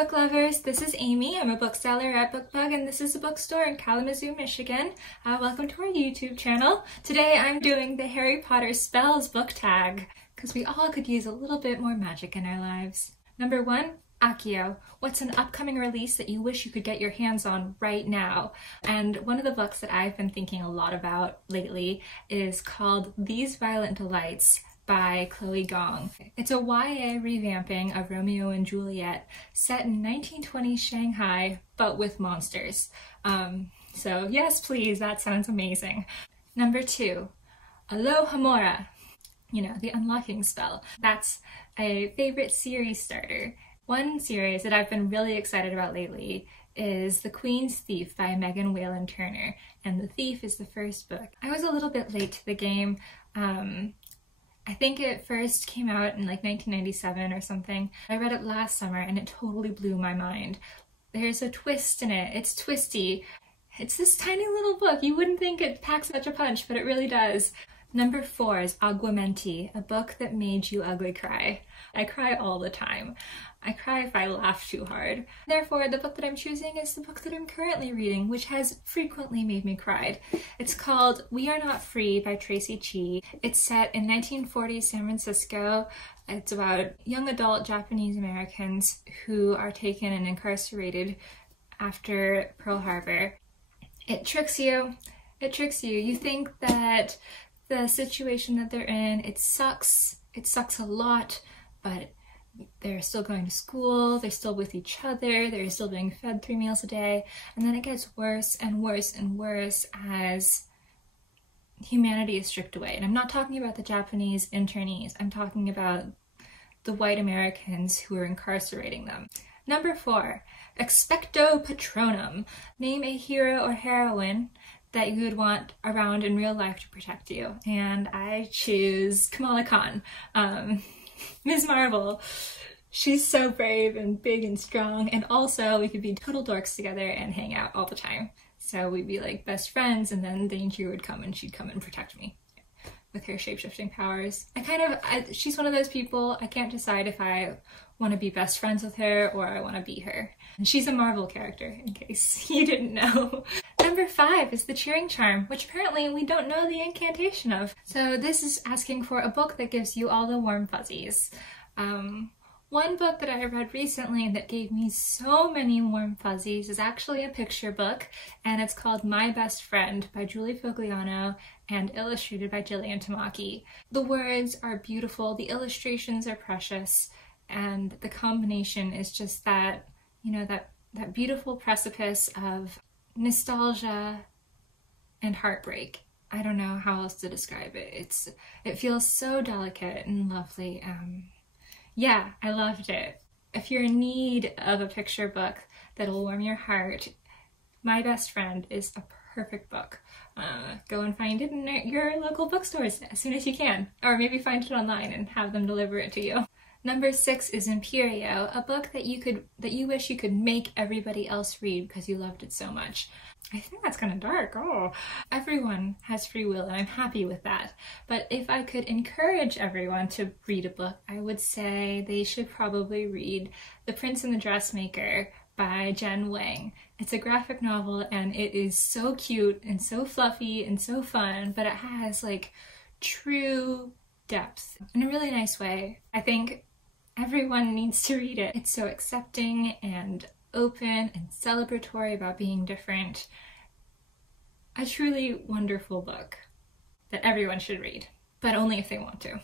book lovers, this is Amy. I'm a bookseller at BookBug and this is a bookstore in Kalamazoo, Michigan. Welcome to our YouTube channel. Today I'm doing the Harry Potter spells book tag because we all could use a little bit more magic in our lives. Number 1, Accio. What's an upcoming release that you wish you could get your hands on right now? And one of the books that I've been thinking a lot about lately is called These Violent Delights by Chloe Gong. It's a YA revamping of Romeo and Juliet set in 1920s Shanghai, but with monsters. So yes, please, that sounds amazing. Number 2, Alohomora. You know, the unlocking spell. That's a favorite series starter. One series that I've been really excited about lately is The Queen's Thief by Megan Whalen Turner, and The Thief is the first book. I was a little bit late to the game. I think it first came out in like 1997 or something. I read it last summer and it totally blew my mind. There's a twist in it. It's twisty. It's this tiny little book. You wouldn't think it packs such a punch, but it really does. Number 4 is Aguamenti, a book that made you ugly cry. I cry all the time. I cry if I laugh too hard. Therefore, the book that I'm choosing is the book that I'm currently reading, which has frequently made me cry. It's called We Are Not Free by Tracy Chee. It's set in 1940s San Francisco. It's about young adult Japanese Americans who are taken and incarcerated after Pearl Harbor. It tricks you. It tricks you. You think that the situation that they're in, it sucks a lot, but they're still going to school, they're still with each other, they're still being fed 3 meals a day, and then it gets worse and worse and worse as humanity is stripped away. And I'm not talking about the Japanese internees, I'm talking about the white Americans who are incarcerating them. Number 4, Expecto Patronum. Name a hero or heroine that you would want around in real life to protect you. And I choose Kamala Khan. Ms. Marvel. She's so brave and big and strong, and also we could be total dorks together and hang out all the time. So we'd be like best friends, and then danger would come and she'd come and protect me with her shape-shifting powers. She's one of those people, I can't decide if I want to be best friends with her or I want to be her. And she's a Marvel character, in case you didn't know. Number 5 is the Cheering Charm, which apparently we don't know the incantation of. So this is asking for a book that gives you all the warm fuzzies. One book that I read recently that gave me so many warm fuzzies is actually a picture book, and it's called My Best Friend by Julie Fogliano and illustrated by Jillian Tamaki. The words are beautiful, the illustrations are precious, and the combination is just that, you know, that beautiful precipice of nostalgia and heartbreak. I don't know how else to describe it. It feels so delicate and lovely. Yeah, I loved it. If you're in need of a picture book that'll warm your heart, My Best Friend is a perfect book. Go and find it in your local bookstores as soon as you can, or maybe find it online and have them deliver it to you. Number 6 is Imperio, a book that you wish you could make everybody else read because you loved it so much. I think that's kind of dark. Oh, everyone has free will and I'm happy with that. But if I could encourage everyone to read a book, I would say they should probably read The Prince and the Dressmaker by Jen Wang. It's a graphic novel and it is so cute and so fluffy and so fun, but it has like true depth in a really nice way. I think everyone needs to read it. It's so accepting and open and celebratory about being different. A truly wonderful book that everyone should read, but only if they want to.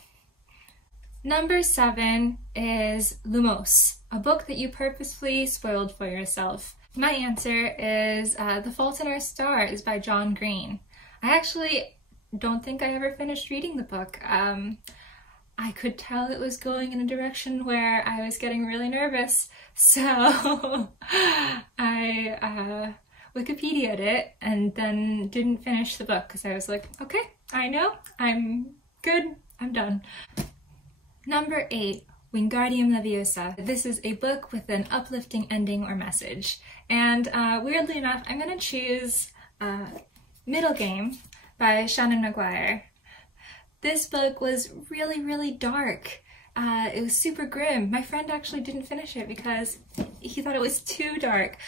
Number 7 is Lumos, a book that you purposefully spoiled for yourself. My answer is The Fault in Our Stars by John Green. I actually don't think I ever finished reading the book. I could tell it was going in a direction where I was getting really nervous, so I Wikipedia'd it and then didn't finish the book because I was like, okay, I know, I'm good, I'm done. Number 8, Wingardium Leviosa. This is a book with an uplifting ending or message, and weirdly enough, I'm gonna choose Middle Game by Shannon Maguire. This book was really, really dark It was super grim. My friend actually didn't finish it because he thought it was too dark.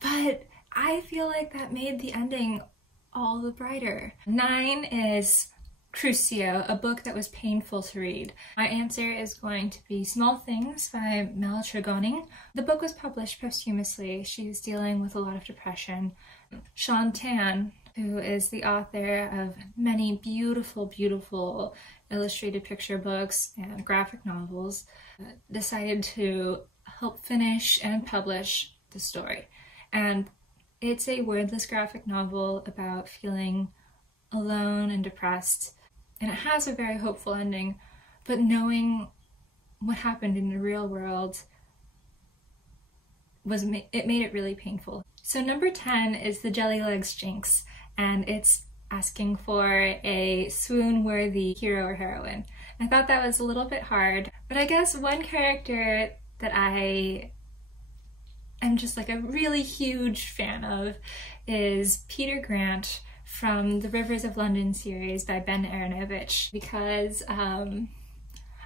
But I feel like that made the ending all the brighter. 9 is Crucio, a book that was painful to read. My answer is going to be Small Things by Mel Tregoning. The book was published posthumously. She's dealing with a lot of depression. Sean Tan, who is the author of many beautiful, beautiful illustrated picture books and graphic novels, decided to help finish and publish the story. And it's a wordless graphic novel about feeling alone and depressed. And it has a very hopeful ending, but knowing what happened in the real world made it really painful. So number 10 is the Jelly Legs Jinx, and it's asking for a swoon-worthy hero or heroine. I thought that was a little bit hard, but I guess one character that I am just like a really huge fan of is Peter Grant from the Rivers of London series by Ben Aaronovitch, because I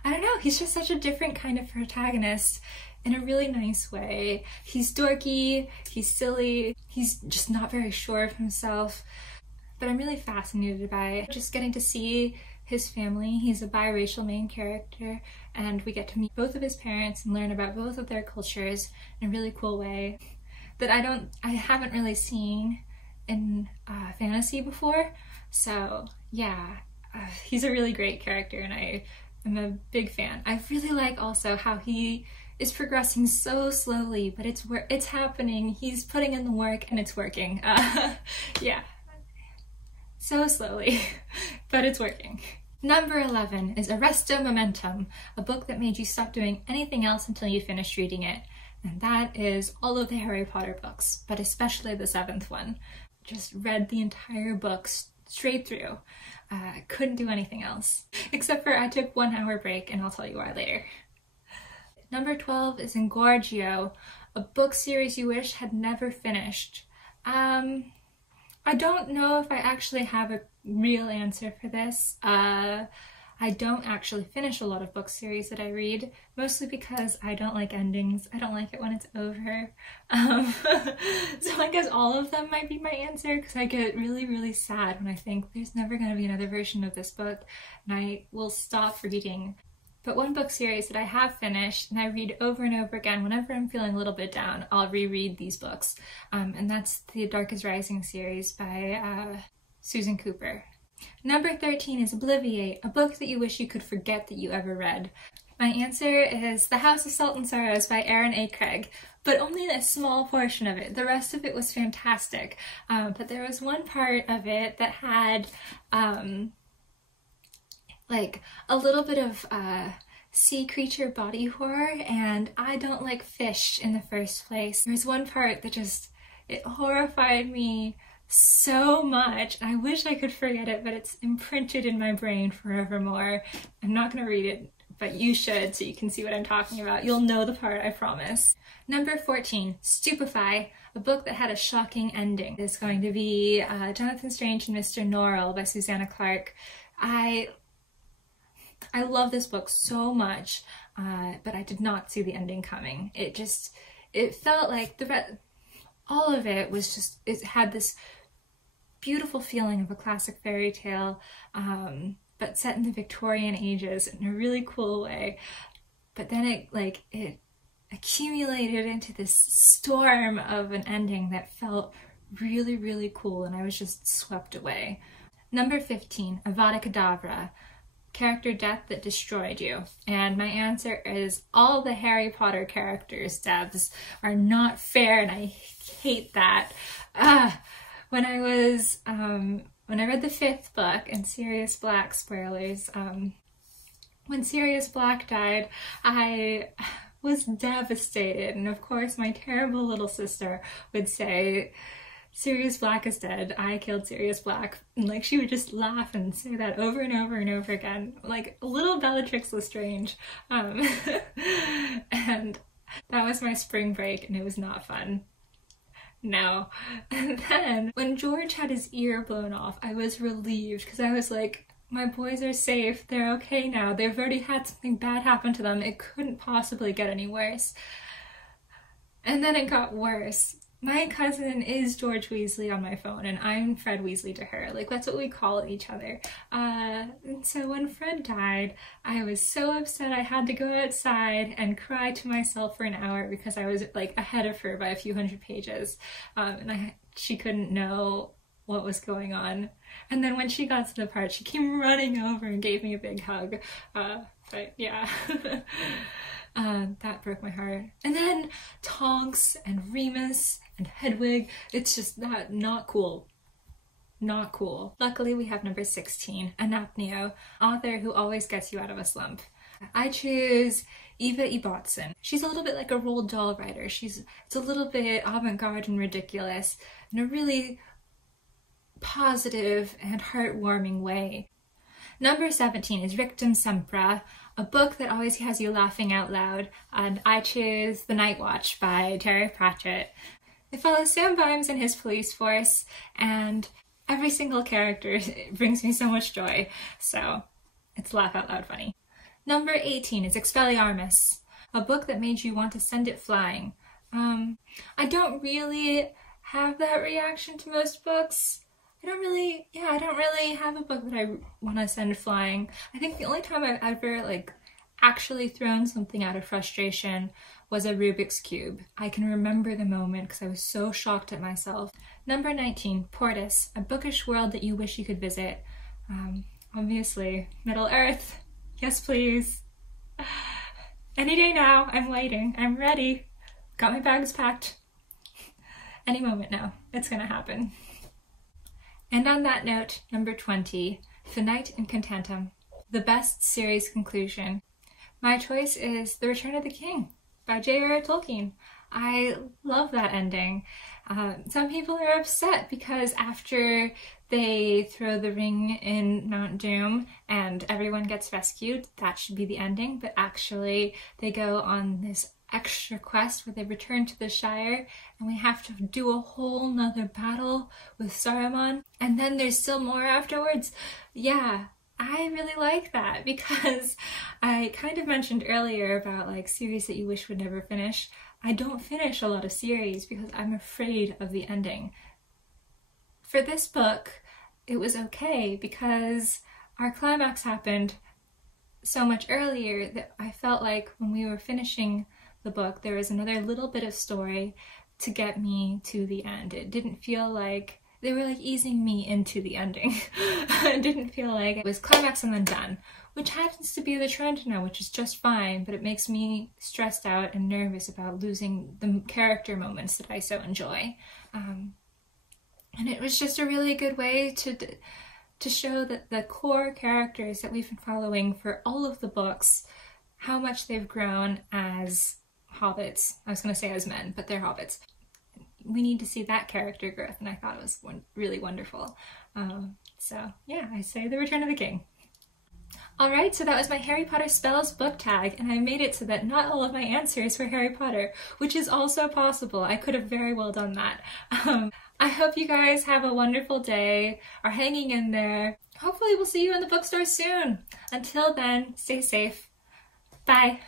don't know, he's just such a different kind of protagonist in a really nice way. He's dorky, he's silly, he's just not very sure of himself, but I'm really fascinated by just getting to see his family. He's a biracial main character, and we get to meet both of his parents and learn about both of their cultures in a really cool way that I haven't really seen in fantasy before. So yeah, he's a really great character and I am a big fan. I really like also how he is progressing so slowly, but it's happening. He's putting in the work and it's working. Yeah, so slowly, but it's working. Number 11 is Aresto Momentum, a book that made you stop doing anything else until you finished reading it. And that is all of the Harry Potter books, but especially the 7th one. Just read the entire book straight through. Couldn't do anything else. Except for I took 1 hour break, and I'll tell you why later. Number 12 is Engorgio, a book series you wish had never finished. I don't know if I actually have a real answer for this. I don't actually finish a lot of book series that I read, mostly because I don't like endings. I don't like it when it's over. So I guess all of them might be my answer, because I get really, really sad when I think there's never going to be another version of this book, and I will stop reading. But one book series that I have finished, and I read over and over again whenever I'm feeling a little bit down, I'll reread these books. And that's the Dark is Rising series by Susan Cooper. Number 13 is Obliviate, a book that you wish you could forget that you ever read. My answer is The House of Salt and Sorrows by Aaron A. Craig, but only a small portion of it. The rest of it was fantastic. But there was one part of it that had like a little bit of sea creature body horror, and I don't like fish in the first place. There was one part that it horrified me so much. I wish I could forget it, but it's imprinted in my brain forevermore. I'm not gonna read it, but you should so you can see what I'm talking about. You'll know the part, I promise. Number 14, Stupefy, a book that had a shocking ending. It's going to be Jonathan Strange and Mr. Norrell by Susanna Clarke. I love this book so much, but I did not see the ending coming. It felt like all of it was just, it had this beautiful feeling of a classic fairy tale, but set in the Victorian ages in a really cool way. But then it accumulated into this storm of an ending that felt really, really cool, and I was just swept away. Number 15, Avada Kedavra, character death that destroyed you. And my answer is all the Harry Potter characters' deaths are not fair, and I hate that. When I read the 5th book, and Sirius Black, spoilers, when Sirius Black died, I was devastated, and of course my terrible little sister would say, Sirius Black is dead, I killed Sirius Black. And like, she would just laugh and say that over and over and over again, like a little Bellatrix Lestrange. And that was my spring break, and it was not fun. No. And then when George had his ear blown off, I was relieved, because I was like, my boys are safe, they're okay now, they've already had something bad happen to them, it couldn't possibly get any worse. And then it got worse. My cousin is George Weasley on my phone, and I'm Fred Weasley to her. Like, that's what we call each other. And so when Fred died, I was so upset I had to go outside and cry to myself for an hour because I was like ahead of her by a few hundred pages. And she couldn't know what was going on. And then when she got to the part, she came running over and gave me a big hug. But yeah. That broke my heart. And then Tonks and Remus and Hedwig, it's just not cool. Not cool. Luckily we have number 16, Anapneo, author who always gets you out of a slump. I choose Eva Ibbotson. She's a little bit like a Roald Dahl writer. It's a little bit avant-garde and ridiculous in a really positive and heartwarming way. Number 17 is Rictum Sempra, a book that always has you laughing out loud, and I choose The Night Watch by Terry Pratchett. It follows Sam Vimes and his police force, and every single character brings me so much joy, so it's laugh out loud funny. Number 18 is Expelliarmus, a book that made you want to send it flying. I don't really have that reaction to most books. I don't really have a book that I want to send flying. I think the only time I've ever like actually thrown something out of frustration was a Rubik's Cube. I can remember the moment because I was so shocked at myself. Number 19, Portus, a bookish world that you wish you could visit. Obviously, Middle Earth. Yes, please. Any day now, I'm waiting. I'm ready. Got my bags packed. Any moment now, it's gonna happen. And on that note, number 20, Finite Incantatem, the best series conclusion. My choice is The Return of the King by J.R.R. Tolkien. I love that ending. Some people are upset because after they throw the ring in Mount Doom and everyone gets rescued, that should be the ending, but actually they go on this extra quest where they return to the Shire and we have to do a whole nother battle with Saruman, and then there's still more afterwards. Yeah, I really like that because I kind of mentioned earlier about like series that you wish would never finish. I don't finish a lot of series because I'm afraid of the ending. For this book, it was okay because our climax happened so much earlier that I felt like when we were finishing the book, there was another little bit of story to get me to the end. It didn't feel like they were like easing me into the ending. It didn't feel like it was climax and then done, which happens to be the trend now, which is just fine, but it makes me stressed out and nervous about losing the character moments that I so enjoy. And it was just a really good way to show that the core characters that we've been following for all of the books, how much they've grown as hobbits. I was going to say as men, but they're hobbits. We need to see that character growth, and I thought it was really wonderful. So yeah, I say The Return of the King. Alright, so that was my Harry Potter spells book tag, and I made it so that not all of my answers were Harry Potter, which is also possible. I could have very well done that. I hope you guys have a wonderful day, are hanging in there. Hopefully we'll see you in the bookstore soon. Until then, stay safe. Bye.